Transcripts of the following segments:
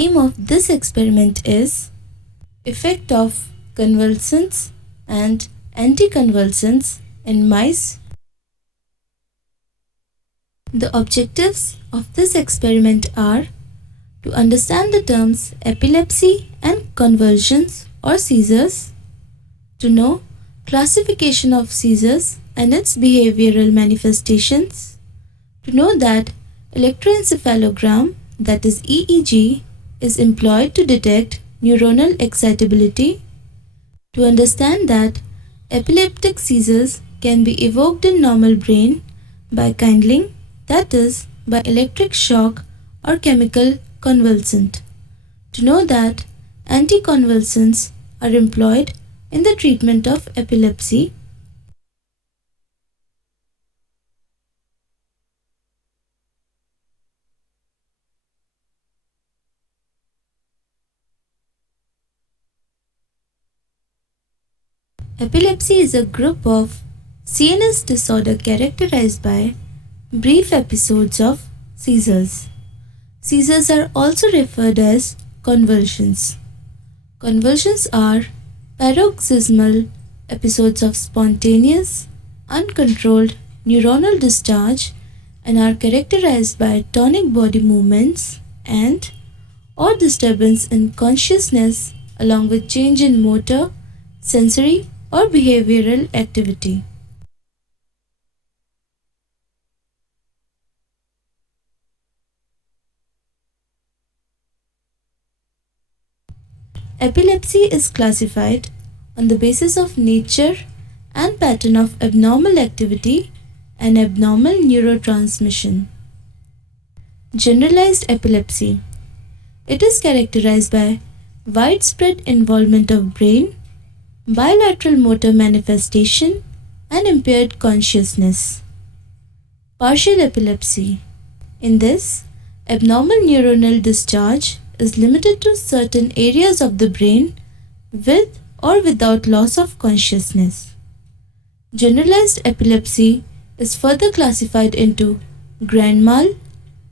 Aim of this experiment is effect of convulsions and anticonvulsants in mice. The objectives of this experiment are to understand the terms epilepsy and convulsions or seizures, to know classification of seizures and its behavioral manifestations, to know that electroencephalogram, that is EEG, is employed to detect neuronal excitability, to understand that epileptic seizures can be evoked in normal brain by kindling, that is by electric shock or chemical convulsant, to know that anticonvulsants are employed in the treatment of epilepsy. Epilepsy is a group of CNS disorder characterized by brief episodes of seizures. Seizures are also referred as convulsions. Convulsions are paroxysmal episodes of spontaneous, uncontrolled neuronal discharge and are characterized by tonic body movements and or disturbance in consciousness along with change in motor, sensory or behavioral activity. Epilepsy is classified on the basis of nature and pattern of abnormal activity and abnormal neurotransmission. Generalized epilepsy. It is characterized by widespread involvement of brain, bilateral motor manifestation, and impaired consciousness. Partial epilepsy. In this, abnormal neuronal discharge is limited to certain areas of the brain with or without loss of consciousness. Generalized epilepsy is further classified into grand mal,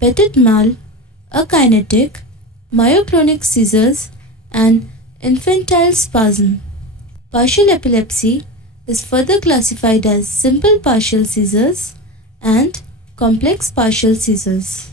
petit mal, akinetic, myoclonic seizures, and infantile spasm. Partial epilepsy is further classified as simple partial seizures and complex partial seizures.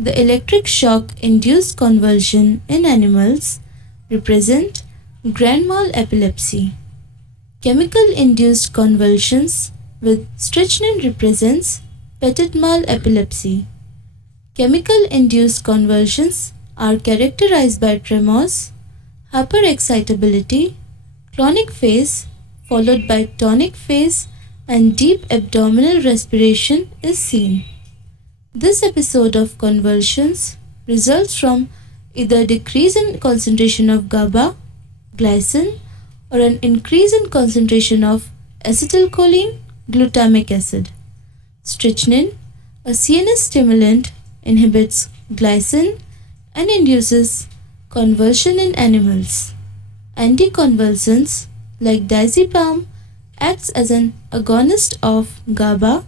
The electric shock induced convulsion in animals represent grand mal epilepsy. Chemical induced convulsions with strychnine represents petit mal epilepsy. Chemical induced convulsions are characterized by tremors, hyperexcitability, clonic phase, followed by tonic phase, and deep abdominal respiration is seen. This episode of convulsions results from either decrease in concentration of GABA, glycine, or an increase in concentration of acetylcholine, glutamic acid. Strychnine, a CNS stimulant, inhibits glycine and induces convulsion in animals. Anticonvulsants like diazepam acts as an agonist of GABA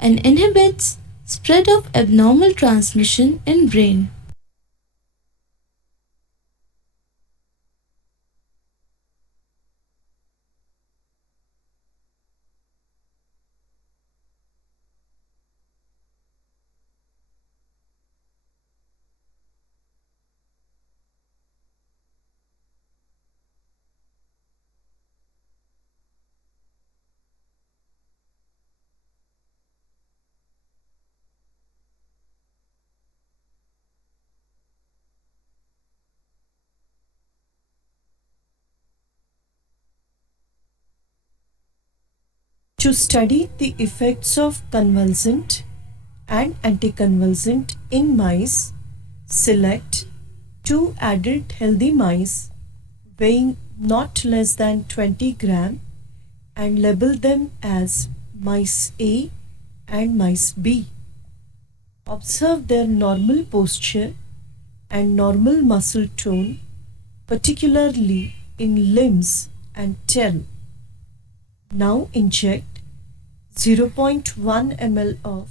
and inhibits spread of abnormal transmission in brain. To study the effects of convulsant and anticonvulsant in mice, select 2 adult healthy mice weighing not less than 20 gram and label them as mice A and mice B. Observe their normal posture and normal muscle tone, particularly in limbs and tail. Now inject 0.1 ml of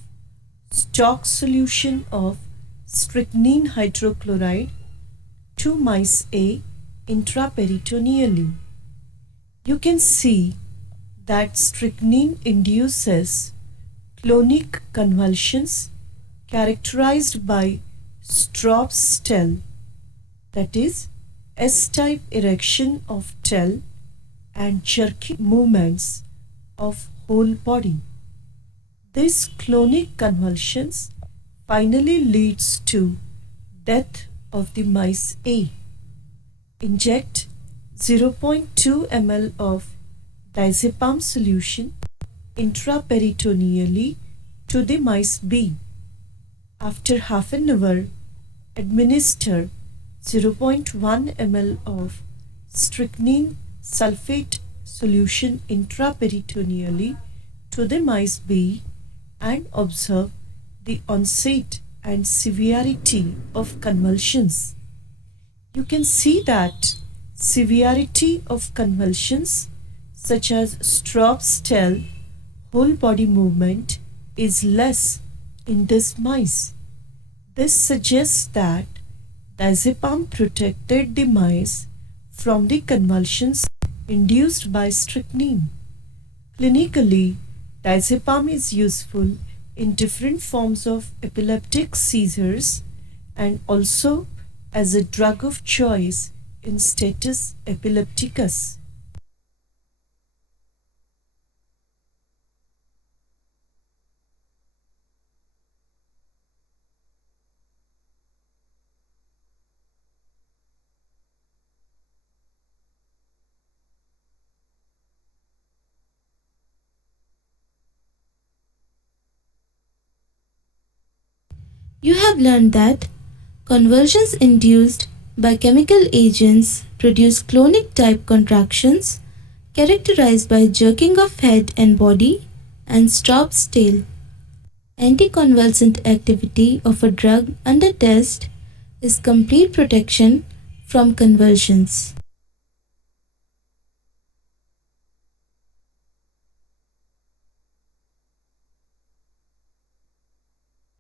stock solution of strychnine hydrochloride to mice A intraperitoneally. You can see that strychnine induces clonic convulsions characterized by Stroop's tail, that is, S-type erection of tail and jerky movements of whole body. This clonic convulsions finally leads to death of the mice A. Inject 0.2 ml of diazepam solution intraperitoneally to the mice B. After half an hour, administer 0.1 ml of strychnine sulfate solution intraperitoneally to the mice B and observe the onset and severity of convulsions. You can see that severity of convulsions such as Stroop's tail, whole body movement is less in this mice. This suggests that diazepam protected the mice from the convulsions induced by strychnine. Clinically, diazepam is useful in different forms of epileptic seizures and also as a drug of choice in status epilepticus. You have learned that convulsions induced by chemical agents produce clonic type contractions characterized by jerking of head and body and Stroop's tail. Anticonvulsant activity of a drug under test is complete protection from convulsions.